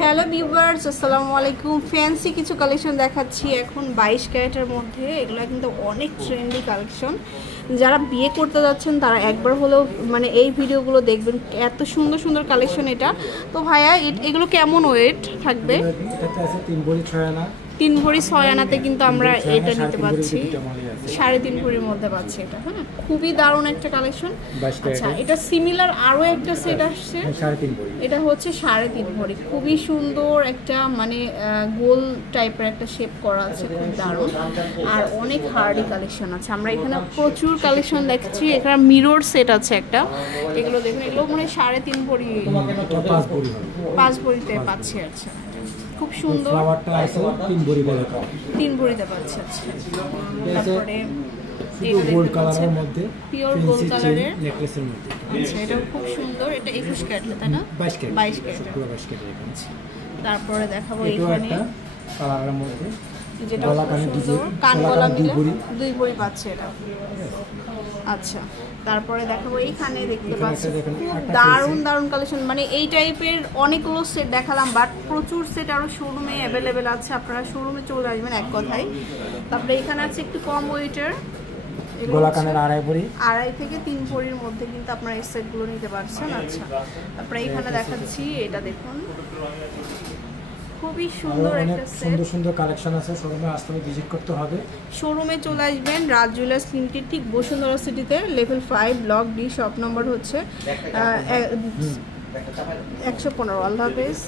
Hello viewers, আসসালামু আলাইকুম। Fancy কিছু কালেকশন দেখাচ্ছি এখন 22 ক্যারেটের মধ্যে। এগুলো কিন্তু অনেক ট্রেন্ডি কালেকশন। যারা বিয়ে করতে যাচ্ছেন তারা একবার হলেও মানে এই ভিডিওগুলো দেখবেন, এত সুন্দর সুন্দর কালেকশন এটা। তো ভাইয়া এগুলো কেমন ওয়েট থাকবে? এটা আছে 3 ভরি 6 আনা। 3 ভরি 6 আনাতে কিন্তু আমরা এটা নিতে পাচ্ছি, 3.5 ভরির মধ্যে পাচ্ছি এটা। হ্যাঁ, খুবই দারুণ একটা কালেকশন। আচ্ছা, এটা সিমিলার আরও একটা সেট আসছে, 3.5 ভরি। এটা হচ্ছে 3.5 ভরি। খুবই সুন্দর একটা মানে গোল টাইপের একটা শেপ করা আছে, খুব দারুণ। আর অনেক হার্ডি কালেকশন আছে। আমরা এখানে প্রচুর কালেকশন দেখছি। এখানে মিরর সেট আছে একটা, এগুলো দেখুন। এগুলো মানে 3.5 ভরি, 5 ভরিতে পাচ্ছি। আচ্ছা, খুব সুন্দর। ফ্লাওয়ারটা আছে 3 ভরি বলে তো 3 ভরিতে পাচ্ছি। আচ্ছা, তারপরে শুধু গোল্ড কালারের মধ্যে, পিওর গোল্ড কালারের নেকলেসের মধ্যে। আচ্ছা, এটা খুব সুন্দর। এটা 21 ক্যারেট, তাই না? 22 ক্যারেট, 22 ক্যারেট, পুরো 22 ক্যারেট আছে। তারপরে দেখাবো এটা এখানে একটা কালারের মধ্যে, যেটা সুন্দর কান গলা মিলে 2 ভরি পাচ্ছে এটা। আচ্ছা, তারপরে দেখাবো এইখানে দেখতে পাচ্ছি খুব দারুণ দারুণ কালেকশন। মানে এই টাইপের অনেকগুলো সেট দেখালাম, বাট প্রচুর সেট আরও শোরুমে অ্যাভেলেবেল আছে। আপনারা শোরুমে চলে আসবেন এক কথায়। তারপরে এখানে আছে একটু কম ওয়েটের গলা কানের 2.5 ভরি, 2.5 থেকে 3 ভরির মধ্যে কিন্তু আপনারা এই সেটগুলো নিতে পারছেন। আচ্ছা, তারপরে এখানে দেখাচ্ছি, এটা দেখুন, খুবই সুন্দর একটা সেট। সুন্দর সুন্দর কালেকশন আছে। শোরুমে আসতে হবে, ভিজিট করতে হবে। শোরুমে চলে আসবেন, রাজ জুয়েলার্স লিমিটেড, ঠিক বসুন্ধরা সিটিতে, level 5 block D, shop number হচ্ছে 115। আল্লাহ হাফেজ।